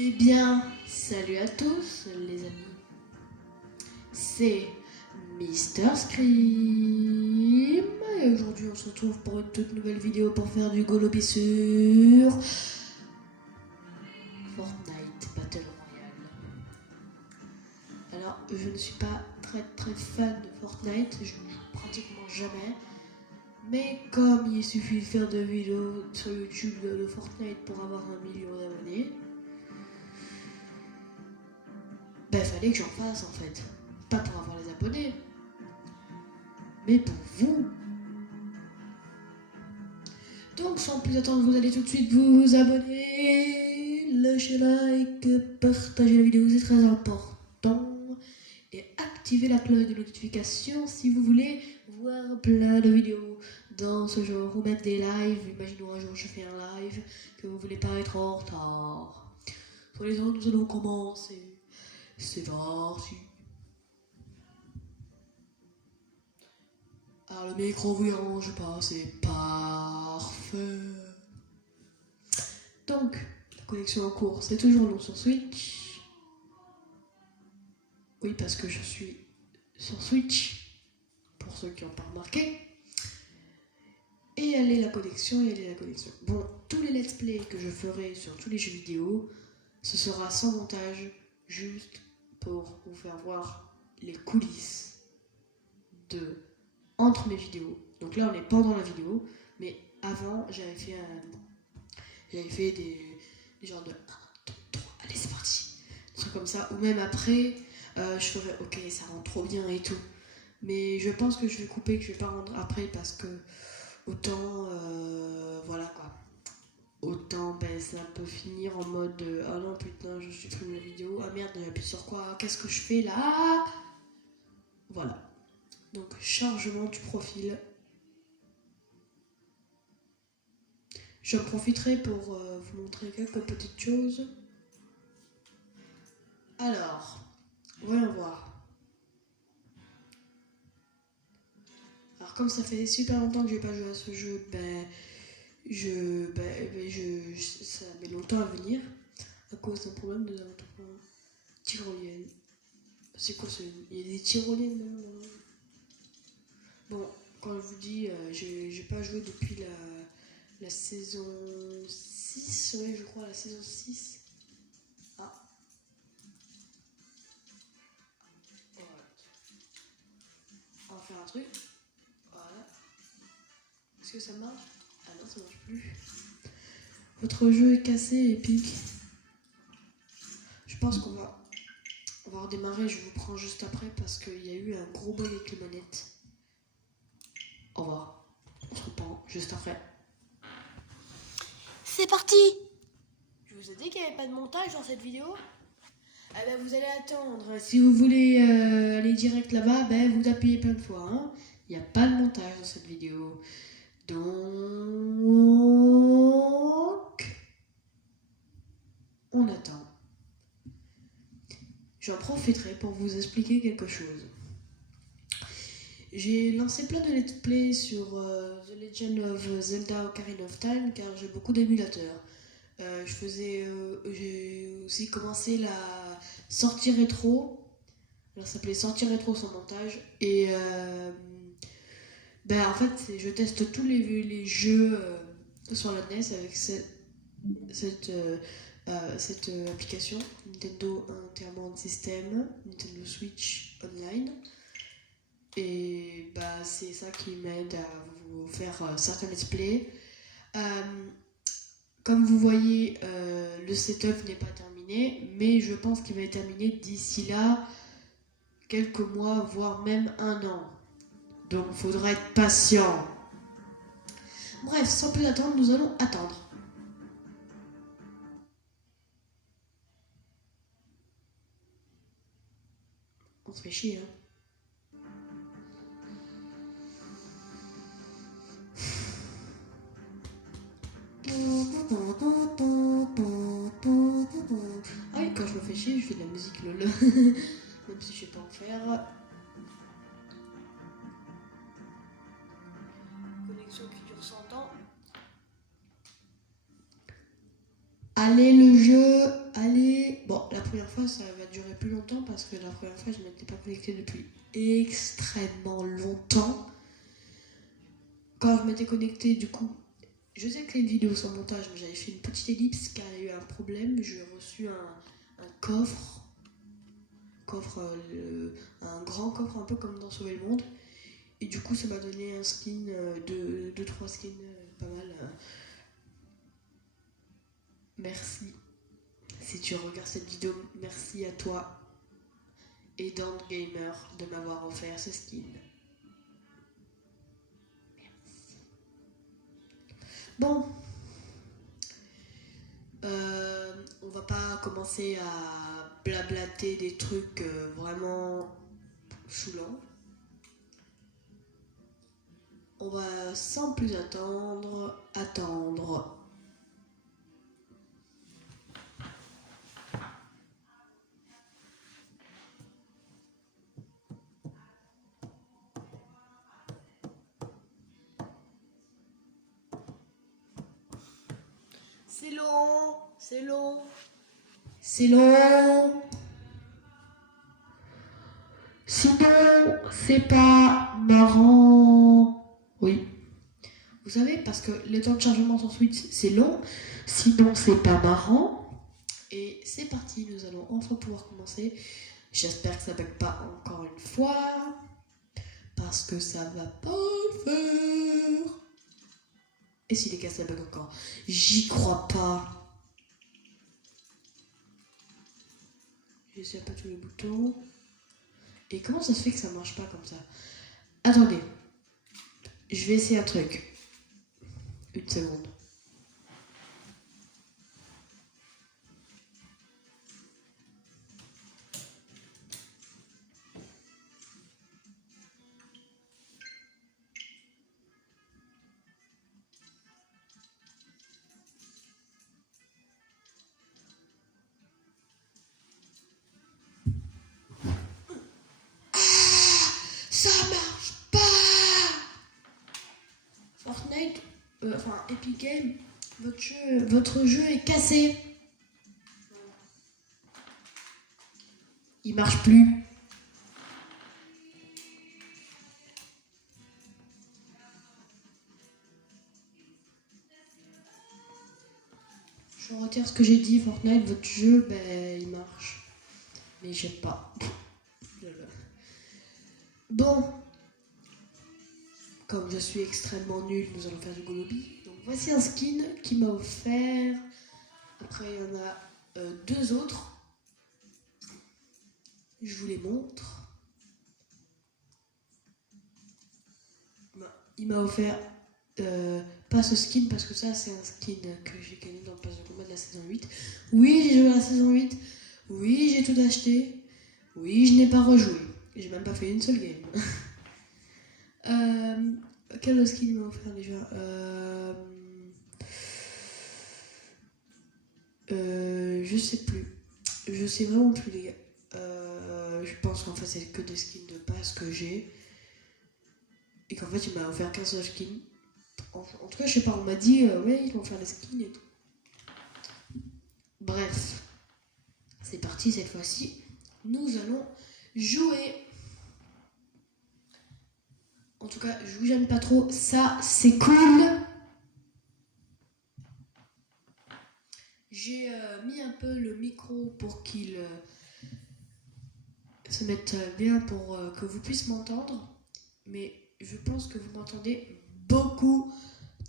Eh bien, salut à tous les amis, c'est Mister Scream et aujourd'hui on se retrouve pour une toute nouvelle vidéo pour faire du Golobé sur Fortnite Battle Royale. Alors, je ne suis pas très fan de Fortnite, je ne joue pratiquement jamais, mais comme il suffit de faire des vidéos sur YouTube de Fortnite pour avoir 1 million d'abonnés, ben fallait que j'en fasse en fait. Pas pour avoir les abonnés, mais pour vous. Donc sans plus attendre, vous allez tout de suite vous abonner, lâcher like, partager la vidéo, c'est très important. Et activer la cloche de notification si vous voulez voir plein de vidéos dans ce genre ou même des lives. Imaginons un jour je fais un live que vous voulez pas être en retard. Sur les autres, nous allons commencer. C'est parti. Alors le micro vous dérange pas, c'est parfait. Donc, la connexion en cours, c'est toujours non sur Switch. Oui, parce que je suis sur Switch, pour ceux qui n'ont pas remarqué. Et elle est la connexion, et elle est la connexion. Bon, tous les let's play que je ferai sur tous les jeux vidéo, ce sera sans montage, juste pour vous faire voir les coulisses entre mes vidéos. Donc là, on est pendant la vidéo, mais avant, j'avais fait des genres de 1, 2, 3, allez, c'est parti. Des trucs comme ça, ou même après, je ferais, ok, ça rend trop bien et tout. Mais je pense que je vais couper, que je vais pas rendre après parce que autant, voilà quoi. Autant, ben, ça peut finir en mode ah non putain, je supprime la vidéo, ah merde, j'appuie sur quoi, qu'est-ce que je fais là? Voilà. Donc, chargement du profil. J'en profiterai pour vous montrer quelques petites choses. Alors, voyons voir. Alors, comme ça fait super longtemps que j'ai pas joué à ce jeu, ça met longtemps à venir à cause d'un problème de tyrolienne. C'est quoi ce... Il y a des tyroliennes maintenant. Bon, quand je vous dis, j'ai pas joué depuis la saison 6, ouais, je crois, la saison 6. Ah. Voilà. On va faire un truc. Voilà. Est-ce que ça marche? Ah non, ça marche plus. Votre jeu est cassé, Epic. Je pense qu'on va redémarrer. Je vous prends juste après parce qu'il y a eu un gros bug avec les manettes. Au revoir. On se reprend juste après. C'est parti! Je vous ai dit qu'il n'y avait pas de montage dans cette vidéo. Ah ben vous allez attendre. Si vous voulez aller direct là-bas, ben vous appuyez plein de fois. Hein. Il n'y a pas de montage dans cette vidéo. Donc, on attend. J'en profiterai pour vous expliquer quelque chose. J'ai lancé plein de let's play sur The Legend of Zelda Ocarina of Time car j'ai beaucoup d'émulateurs. J'ai aussi commencé la sortie rétro. Alors ça s'appelait sortie rétro sans montage. Et en fait, je teste tous les jeux sur la NES avec cette application Nintendo Entertainment System, Nintendo Switch Online. Et c'est ça qui m'aide à vous faire certains let's play. Comme vous voyez, le setup n'est pas terminé, mais je pense qu'il va être terminé d'ici là quelques mois, voire même 1 an. Donc il faudra être patient. Bref, sans plus attendre, nous allons attendre. On se fait chier, hein. Ah oui, quand je me fais chier, je fais de la musique lol. Même si je sais pas en faire. Connexion qui dure 100 ans. Allez le jeu, allez. première fois, ça va durer plus longtemps parce que la première fois, je m'étais pas connectée depuis extrêmement longtemps. Quand je m'étais connectée, du coup, je sais que les vidéos sans montage, mais j'avais fait une petite ellipse car il y a eu un problème. J'ai reçu un coffre, un grand coffre un peu comme dans Sauver le Monde. Et du coup, ça m'a donné un skin, 2-3 skins, pas mal. Merci. Si tu regardes cette vidéo, merci à toi et Dante Gamer de m'avoir offert ce skin. Merci. Bon. On va pas commencer à blablater des trucs vraiment saoulants. On va sans plus attendre. C'est long. Sinon, c'est pas marrant. Oui. Vous savez, parce que le temps de chargement sur Switch, c'est long. Sinon, c'est pas marrant. Et c'est parti, nous allons enfin pouvoir commencer. J'espère que ça bug pas encore une fois. Parce que ça va pas le faire. Et si les gars, ça bug encore? J'y crois pas. J'essaie pas tous les boutons. Et comment ça se fait que ça marche pas comme ça? Attendez. Je vais essayer un truc. Une seconde. Ça marche pas. Fortnite, Epic Games, votre jeu est cassé. Il marche plus. Je retire ce que j'ai dit, Fortnite, votre jeu, il marche. Mais j'aime pas. Bon. Comme je suis extrêmement nul, nous allons faire du Golobi. Donc voici un skin qui m'a offert. Après, il y en a 2 autres. Je vous les montre. Il m'a offert pas ce skin parce que ça, c'est un skin que j'ai gagné dans le pass de combat de la saison 8. Oui, j'ai joué à la saison 8. Oui, j'ai tout acheté. Oui, je n'ai pas rejoué. J'ai même pas fait une seule game. Quel autre skin m'a offert déjà? Je sais plus. Je sais vraiment plus, les gars. Je pense qu'en fait, c'est que des skins de passe que j'ai. Et qu'en fait, il m'a offert qu'un seul skin. En tout cas, je sais pas, on m'a dit, ouais, ils vont faire des skins et tout. Bref. C'est parti cette fois-ci. Nous allons jouer. En tout cas, je vous gêne pas trop. Ça, c'est cool. J'ai mis un peu le micro pour qu'il se mette bien pour que vous puissiez m'entendre. Mais je pense que vous m'entendez beaucoup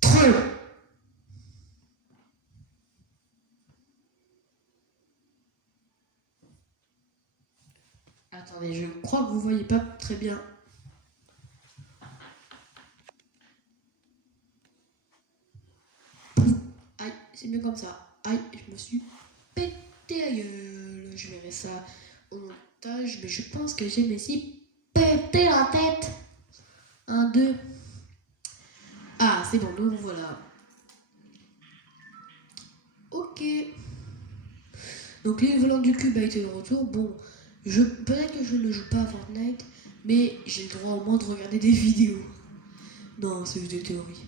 trop. Attendez, je crois que vous voyez pas très bien. Aïe, c'est mieux comme ça. Aïe, je me suis pété la gueule. Je verrai ça au montage, mais je pense que j'ai aussi pété la tête. 1, 2. Ah, c'est bon, nous voilà. Ok. Donc l'île volante du cube a été de retour. Bon, peut-être que je ne joue pas à Fortnite, mais j'ai le droit au moins de regarder des vidéos. Non, c'est juste des théories.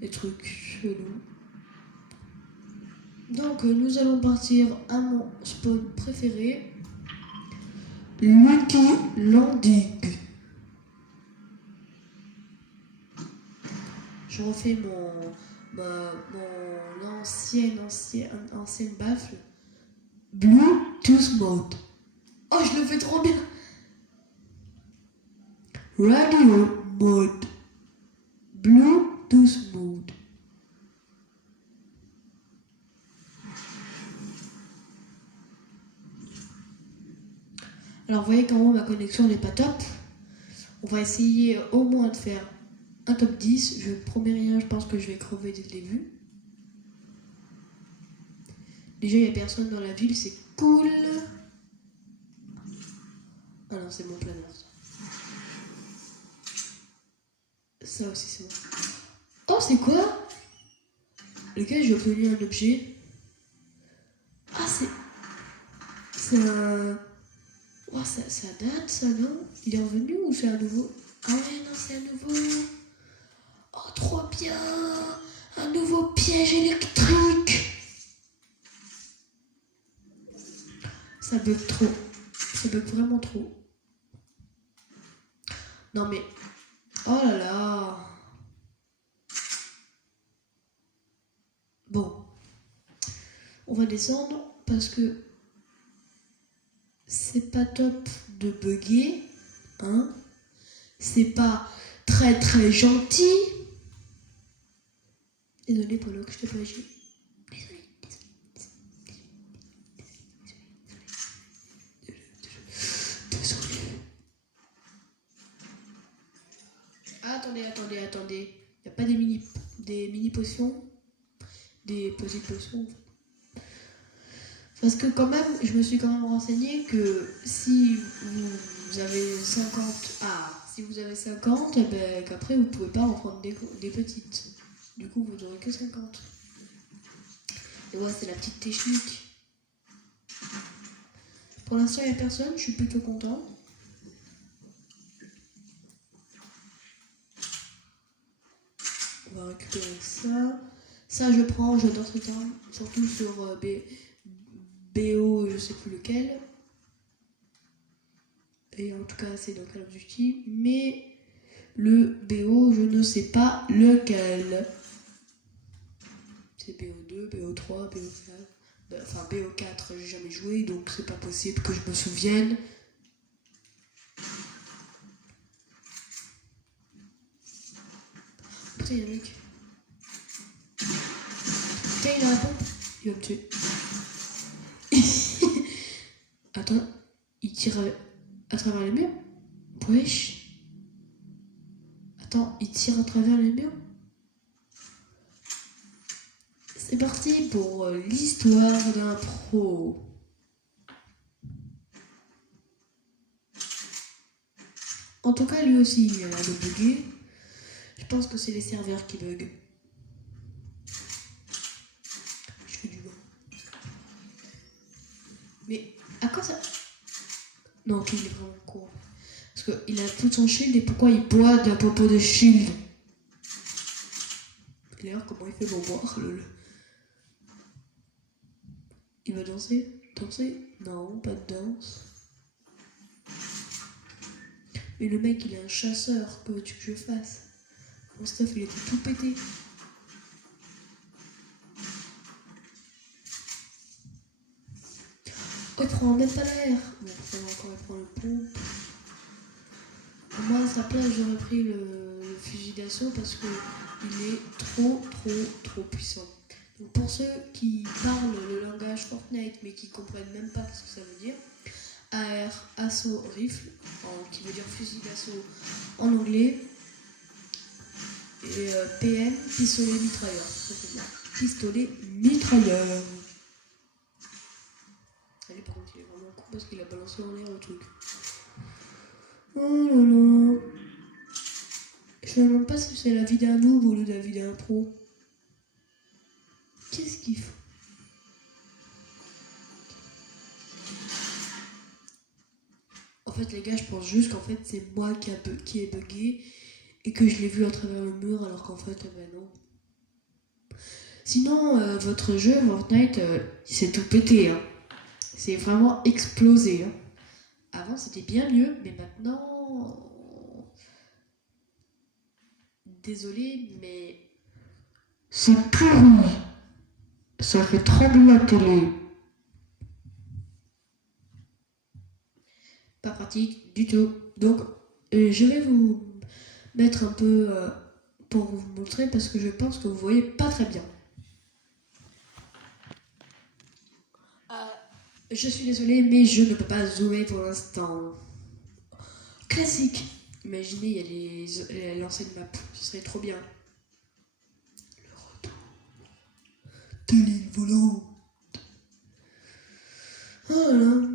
Des trucs chelous. Donc nous allons partir à mon spawn préféré, Lucky Landing. Je refais mon ancienne baffle, Bluetooth mode. Oh, je le fais trop bien. Radio mode, Bluetooth mode. Alors vous voyez qu'en haut ma connexion n'est pas top. On va essayer au moins de faire un top 10. Je ne promets rien, je pense que je vais crever dès le début. Déjà il n'y a personne dans la ville, c'est cool. Ah non, c'est mon planeur. Ça aussi c'est bon. Oh, c'est quoi? Les gars, j'ai obtenu un objet. Ah, c'est un... Oh, ça date, ça, non? Il est revenu ou c'est un nouveau? Ah ouais, non, c'est un nouveau. Oh, trop bien! Un nouveau piège électrique! Ça bug trop. Ça bug vraiment trop. Non mais... Oh là là! Bon. On va descendre parce que... C'est pas top de bugger, hein? C'est pas très très gentil. Désolé Polo que je t'ai pas agi. Désolé. Attendez. Y a pas des mini potions? Des petites potions? Parce que quand même, je me suis quand même renseigné que si vous avez 50... Ah, si vous avez 50, eh ben, qu'après vous pouvez pas en prendre des petites. Du coup, vous n'aurez que 50. Et ouais, c'est la petite technique. Pour l'instant, il n'y a personne, je suis plutôt content. On va récupérer ça. Ça, je prends, j'adore cette arme. Surtout sur BO, je sais plus lequel. Et en tout cas, c'est dans Call of Duty. Mais le BO, je ne sais pas lequel. C'est BO2, BO3, BO4. Enfin, BO4, j'ai jamais joué, donc c'est pas possible que je me souvienne. Putain, il y a un mec. Putain, il a la pompe. Il va me tuer. Attends, il tire à travers les murs? Wesh. Attends, il tire à travers les murs? C'est parti pour l'histoire d'un pro. En tout cas, lui aussi, il a l'air de bugger. Je pense que c'est les serveurs qui bug. Je fais du bon. Mais à quoi ça... Non, ok, il est vraiment con. Parce qu'il a tout son shield et pourquoi il boit d'un popo de shield? Et d'ailleurs, comment il fait pour boire lol. Il va danser? Danser? Non, pas de danse. Mais le mec, il est un chasseur. Que veux-tu que je fasse? Mon stuff, il était tout pété. Oh, il prend même pas l'air. Bon, ça va encore, il prend le pompe. Moi, à sa place, j'aurais pris le fusil d'assaut parce que il est trop puissant. Donc pour ceux qui parlent le langage Fortnite mais qui comprennent même pas ce que ça veut dire, AR, assaut, rifle, qui veut dire fusil d'assaut en anglais, et PM, pistolet mitrailleur. Pistolet mitrailleur. Allez, par contre, il est vraiment con parce qu'il a balancé en l'air le truc. Oh là là. Je me demande pas si c'est la vie d'un noob ou la vie d'un pro. Qu'est-ce qu'il faut? En fait, les gars, je pense juste qu'en fait, c'est moi qui ai bugué et que je l'ai vu à travers le mur alors qu'en fait, ben non. Sinon, votre jeu Fortnite, il s'est tout pété. Hein. C'est vraiment explosé. Hein. Avant, c'était bien mieux, mais maintenant... Désolé, mais... C'est pourri. Ça fait trembler la télé. Pas pratique du tout. Donc, je vais vous mettre un peu pour vous montrer parce que je pense que vous voyez pas très bien. Je suis désolée, mais je ne peux pas zoomer pour l'instant. Classique. Imaginez, il y a l'ancienne map. Ce serait trop bien. Le retour de l'île volante. Voilà.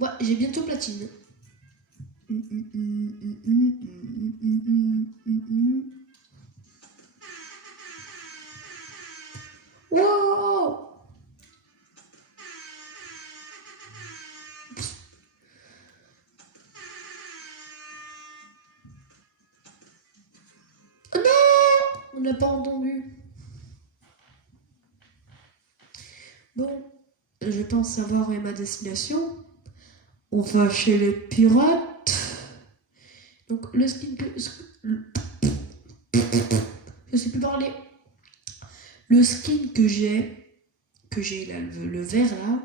Ouais, j'ai bientôt platine. Wow! Oh non! On n'a pas entendu. Bon, je pense savoir où est ma destination. On va chez les pirates. Donc le skin que... Je sais plus parler. Le skin que j'ai là, le vert là,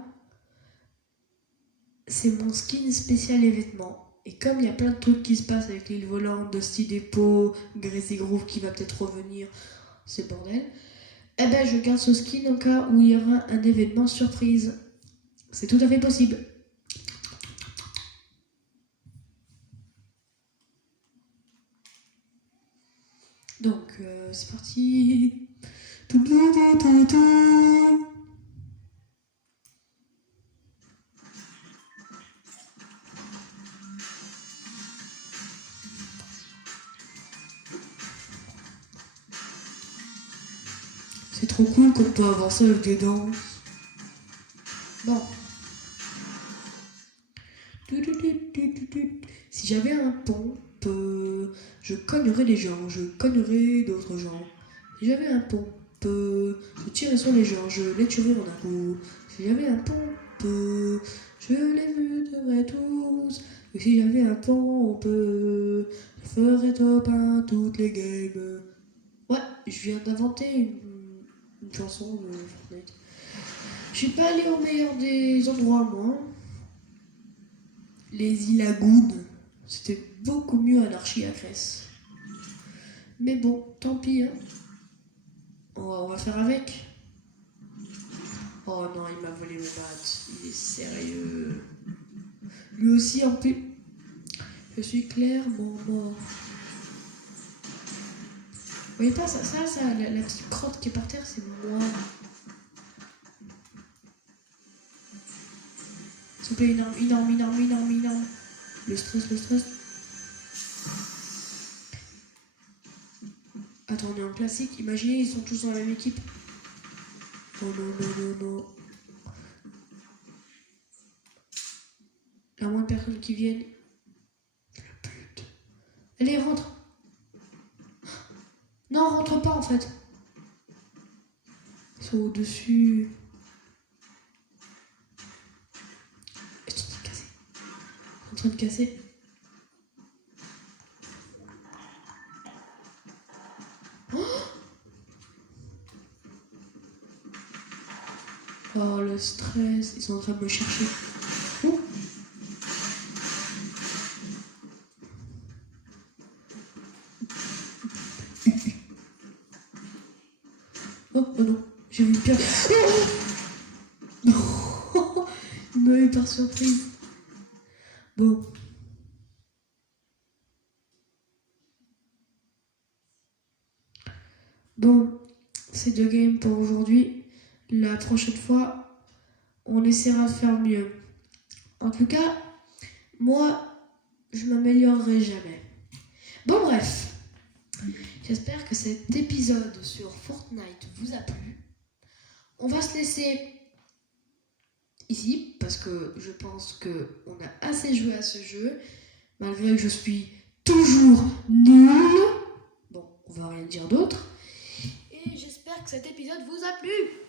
c'est mon skin spécial et vêtements. Et comme il y a plein de trucs qui se passent avec l'île volante, Dusty Depot, Gracie Groove qui va peut-être revenir, c'est bordel. Eh ben je garde ce skin au cas où il y aura un événement surprise. C'est tout à fait possible. Donc c'est parti. C'est trop cool qu'on peut avoir ça avec des danses. Bon. Si j'avais un pompe, je cognerais des gens, je cognerais d'autres gens. Si j'avais un pompe, je tirerais sur les gens, je les tuerais en un coup. Si j'avais un pompe, je les buterais tous. Et si j'avais un pompe, je ferais top 1 toutes les games. Ouais, je viens d'inventer une chanson de Fortnite. Je suis pas allé au meilleur des endroits, moi. Les îles Lagoon, c'était beaucoup mieux Anarchie à Grèce. Mais bon, tant pis. Hein. On va faire avec. Oh non, il m'a volé mon bat. Il est sérieux. Lui aussi, en plus. Je suis clairement mort. Vous voyez pas ça, la petite crotte qui est par terre, c'est moi. S'il vous plaît, énorme. Le stress. Attends, on est en classique. Imaginez, ils sont tous dans la même équipe. Oh non. La moindre personne qui vienne. La pute. Allez, rentre. Non, rentre pas en fait. Ils sont au-dessus. Ils sont en train de casser. Oh le stress, ils sont en train de me chercher. Oh, oh non, j'ai vu pire. Oh il m'a eu par surprise. Bon. Bon, c'est deux games pour aujourd'hui. La prochaine fois, on essaiera de faire mieux. En tout cas, moi, je m'améliorerai jamais. Bon, bref. J'espère que cet épisode sur Fortnite vous a plu. On va se laisser ici parce que je pense qu'on a assez joué à ce jeu, malgré que je suis toujours nulle. Bon, on va rien dire d'autre. Et j'espère que cet épisode vous a plu.